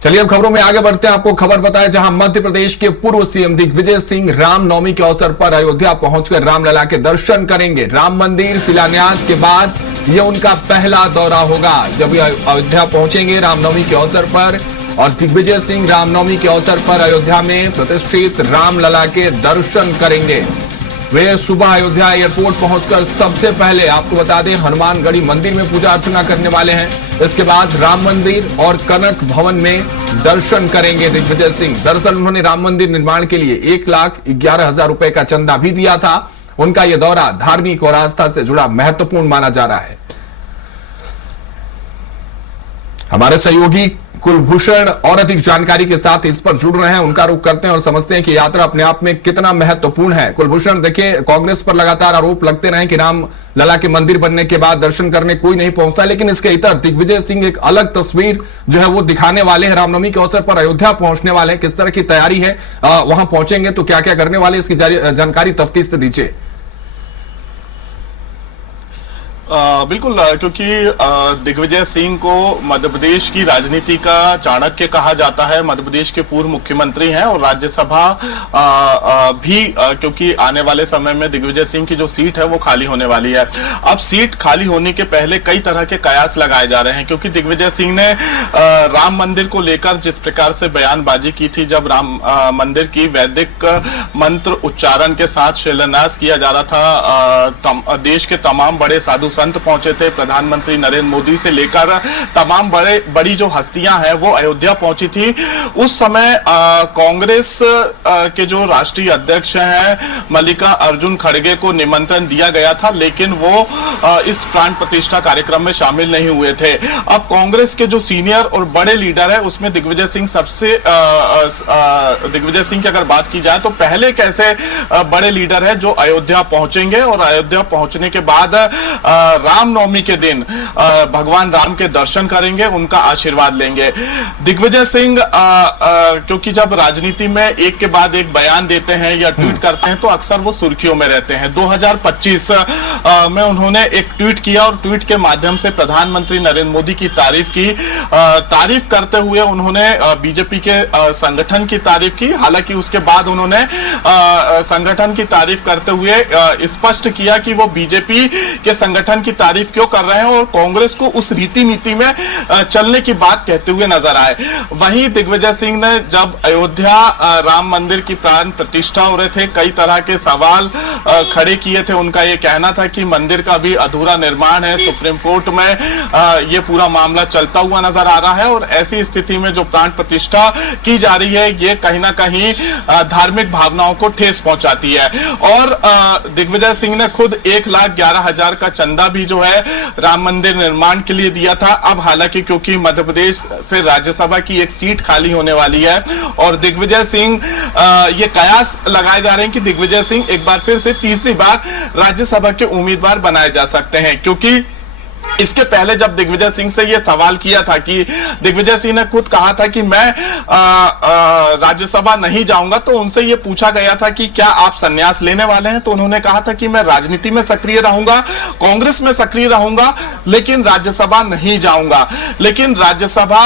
चलिए अब खबरों में आगे बढ़ते हैं। आपको खबर बताएं, जहां मध्य प्रदेश के पूर्व सीएम दिग्विजय सिंह रामनवमी के अवसर पर अयोध्या पहुंचकर रामलला के दर्शन करेंगे। राम मंदिर शिलान्यास के बाद यह उनका पहला दौरा होगा। जब अयोध्या पहुंचेंगे रामनवमी के अवसर पर, और दिग्विजय सिंह रामनवमी के अवसर पर अयोध्या में प्रतिष्ठित रामलला के दर्शन करेंगे। वे सुबह अयोध्या एयरपोर्ट पहुंचकर सबसे पहले आपको बता दें हनुमानगढ़ी मंदिर में पूजा अर्चना करने वाले हैं। इसके बाद राम मंदिर और कनक भवन में दर्शन करेंगे दिग्विजय सिंह। दरअसल उन्होंने राम मंदिर निर्माण के लिए 1,11,000 रुपए का चंदा भी दिया था। उनका यह दौरा धार्मिक और आस्था से जुड़ा महत्वपूर्ण माना जा रहा है। हमारे सहयोगी कुलभूषण और अधिक जानकारी के साथ इस पर जुड़ रहे हैं, उनका रुख करते हैं और समझते हैं कि यात्रा अपने आप में कितना महत्वपूर्ण है। कुलभूषण, देखिए कांग्रेस पर लगातार आरोप लगते रहे कि राम लला के मंदिर बनने के बाद दर्शन करने कोई नहीं पहुंचता, लेकिन इसके इतर दिग्विजय सिंह एक अलग तस्वीर जो है वो दिखाने वाले हैं। रामनवमी के अवसर पर अयोध्या पहुंचने वाले हैं, किस तरह की तैयारी है, वहां पहुंचेंगे तो क्या क्या करने वाले, इसकी जानकारी तफ्तीश से दीजिए। बिल्कुल, क्योंकि दिग्विजय सिंह को मध्य प्रदेश की राजनीति का चाणक्य कहा जाता है। मध्य प्रदेश के पूर्व मुख्यमंत्री हैं और राज्यसभा भी, क्योंकि आने वाले समय में दिग्विजय सिंह की जो सीट है वो खाली होने वाली है। अब सीट खाली होने के पहले कई तरह के कयास लगाए जा रहे हैं, क्योंकि दिग्विजय सिंह ने राम मंदिर को लेकर जिस प्रकार से बयानबाजी की थी, जब राम मंदिर की वैदिक मंत्र उच्चारण के साथ शिलान्यास किया जा रहा था, देश के तमाम बड़े साधु संत पहुंचे थे। प्रधानमंत्री नरेंद्र मोदी से लेकर तमाम बड़ी जो हस्तियां हैं वो अयोध्या पहुंची थी। उस समय कांग्रेस के जो राष्ट्रीय अध्यक्ष हैं मल्लिकार्जुन खड़गे को निमंत्रण दिया गया था, लेकिन वो इस प्राण प्रतिष्ठा कार्यक्रम में शामिल नहीं हुए थे। अब कांग्रेस के जो सीनियर और बड़े लीडर है उसमें दिग्विजय सिंह सबसे दिग्विजय सिंह की अगर बात की जाए तो पहले कैसे बड़े लीडर है जो अयोध्या पहुंचेंगे और अयोध्या पहुंचने के बाद रामनवमी के दिन भगवान राम के दर्शन करेंगे, उनका आशीर्वाद लेंगे। दिग्विजय सिंह क्योंकि जब राजनीति में एक के बाद एक बयान देते हैं या ट्वीट करते हैं तो अक्सर वो सुर्खियों में रहते हैं। 2025 में उन्होंने एक ट्वीट किया और ट्वीट के माध्यम से प्रधानमंत्री नरेंद्र मोदी की तारीफ की। तारीफ करते हुए उन्होंने बीजेपी के संगठन की तारीफ की। हालांकि उसके बाद उन्होंने संगठन की तारीफ करते हुए स्पष्ट किया कि वो बीजेपी के संगठन की तारीफ क्यों कर रहे हैं और कांग्रेस को उस रीति नीति में चलने की बात कहते हुए नजर आए। वहीं दिग्विजय सिंह ने जब अयोध्या राम मंदिर की प्राण प्रतिष्ठा हो रहे थे, कई तरह के सवाल खड़े किए थे। उनका यह कहना था कि मंदिर का भी अधूरा निर्माण है, सुप्रीम कोर्ट में यह पूरा मामला चलता हुआ नजर आ रहा है और ऐसी स्थिति में जो प्राण प्रतिष्ठा की जा रही है ये कहीं ना कहीं धार्मिक भावनाओं को ठेस पहुंचाती है। और दिग्विजय सिंह ने खुद 1,11,000 का चंदा भी जो है राम मंदिर निर्माण के लिए दिया था। अब हालांकि क्योंकि मध्य प्रदेश से राज्यसभा की एक सीट खाली होने वाली है और दिग्विजय सिंह ये कयास लगाए जा रहे हैं कि दिग्विजय सिंह एक बार फिर से तीसरी बार राज्यसभा के उम्मीदवार बनाए जा सकते हैं, क्योंकि इसके पहले जब दिग्विजय सिंह से यह सवाल किया था कि दिग्विजय सिंह ने खुद कहा था कि मैं राज्यसभा नहीं जाऊंगा, तो उनसे यह पूछा गया था कि क्या आप संन्यास लेने वाले हैं, तो उन्होंने कहा था कि मैं राजनीति में सक्रिय रहूंगा, कांग्रेस में सक्रिय रहूंगा, लेकिन राज्यसभा नहीं जाऊंगा। लेकिन राज्यसभा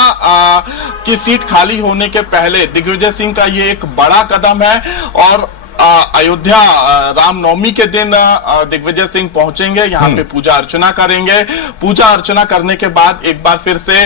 की सीट खाली होने के पहले दिग्विजय सिंह का यह एक बड़ा कदम है और अयोध्या रामनवमी के दिन दिग्विजय सिंह पहुंचेंगे, यहाँ पे पूजा अर्चना करेंगे। पूजा अर्चना करने के बाद एक बार फिर से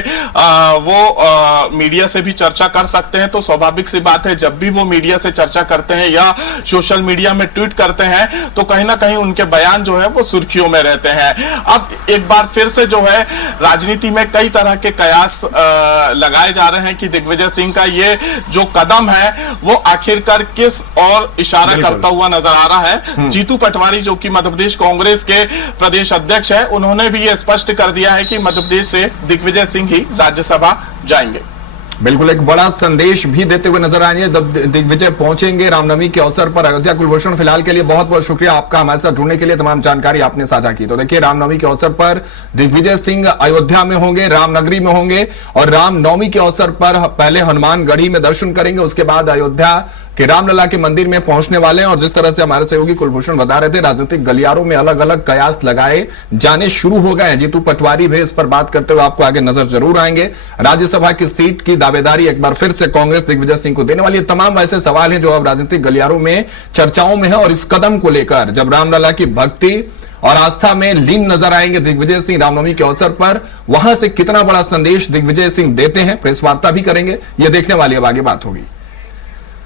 वो मीडिया से भी चर्चा कर सकते हैं। तो स्वाभाविक सी बात है, जब भी वो मीडिया से चर्चा करते हैं या सोशल मीडिया में ट्वीट करते हैं तो कहीं ना कहीं उनके बयान जो है वो सुर्खियों में रहते हैं। अब एक बार फिर से जो है राजनीति में कई तरह के कयास लगाए जा रहे हैं कि दिग्विजय सिंह का ये जो कदम है वो आखिरकार किस और इशारा करता हुआ नजर आ रहा है। जीतू पटवारी जो कि मध्य प्रदेश कांग्रेस के प्रदेश अध्यक्ष है, उन्होंने भी यह स्पष्ट कर दिया है कि मध्य प्रदेश से दिग्विजय सिंह ही राज्यसभा जाएंगे। बिल्कुल एक बड़ा संदेश भी देते हुए नजर आएंगे जब दिग्विजय पहुंचेंगे रामनवमी के अवसर पर अयोध्या। कुलभूषण फिलहाल के लिए बहुत बहुत शुक्रिया आपका हमारे साथ जुड़ने के लिए, तमाम जानकारी आपने साझा की। तो देखिए रामनवमी के अवसर पर दिग्विजय सिंह अयोध्या में होंगे, रामनगरी में होंगे और रामनवमी के अवसर पर पहले हनुमानगढ़ी में दर्शन करेंगे, उसके बाद अयोध्या कि रामलला के मंदिर में पहुंचने वाले हैं। और जिस तरह से हमारे सहयोगी कुलभूषण बता रहे थे, राजनीतिक गलियारों में अलग अलग कयास लगाए जाने शुरू हो गए हैं। जीतू पटवारी भी इस पर बात करते हुए आपको आगे नजर जरूर आएंगे। राज्यसभा की सीट की दावेदारी एक बार फिर से कांग्रेस दिग्विजय सिंह को देने वाली है। तमाम ऐसे सवाल हैं जो अब राजनीतिक गलियारों में चर्चाओं में है। और इस कदम को लेकर जब रामलला की भक्ति और आस्था में लीन नजर आएंगे दिग्विजय सिंह रामनवमी के अवसर पर, वहां से कितना बड़ा संदेश दिग्विजय सिंह देते हैं, प्रेस वार्ता भी करेंगे, यह देखने वाली अब आगे बात होगी।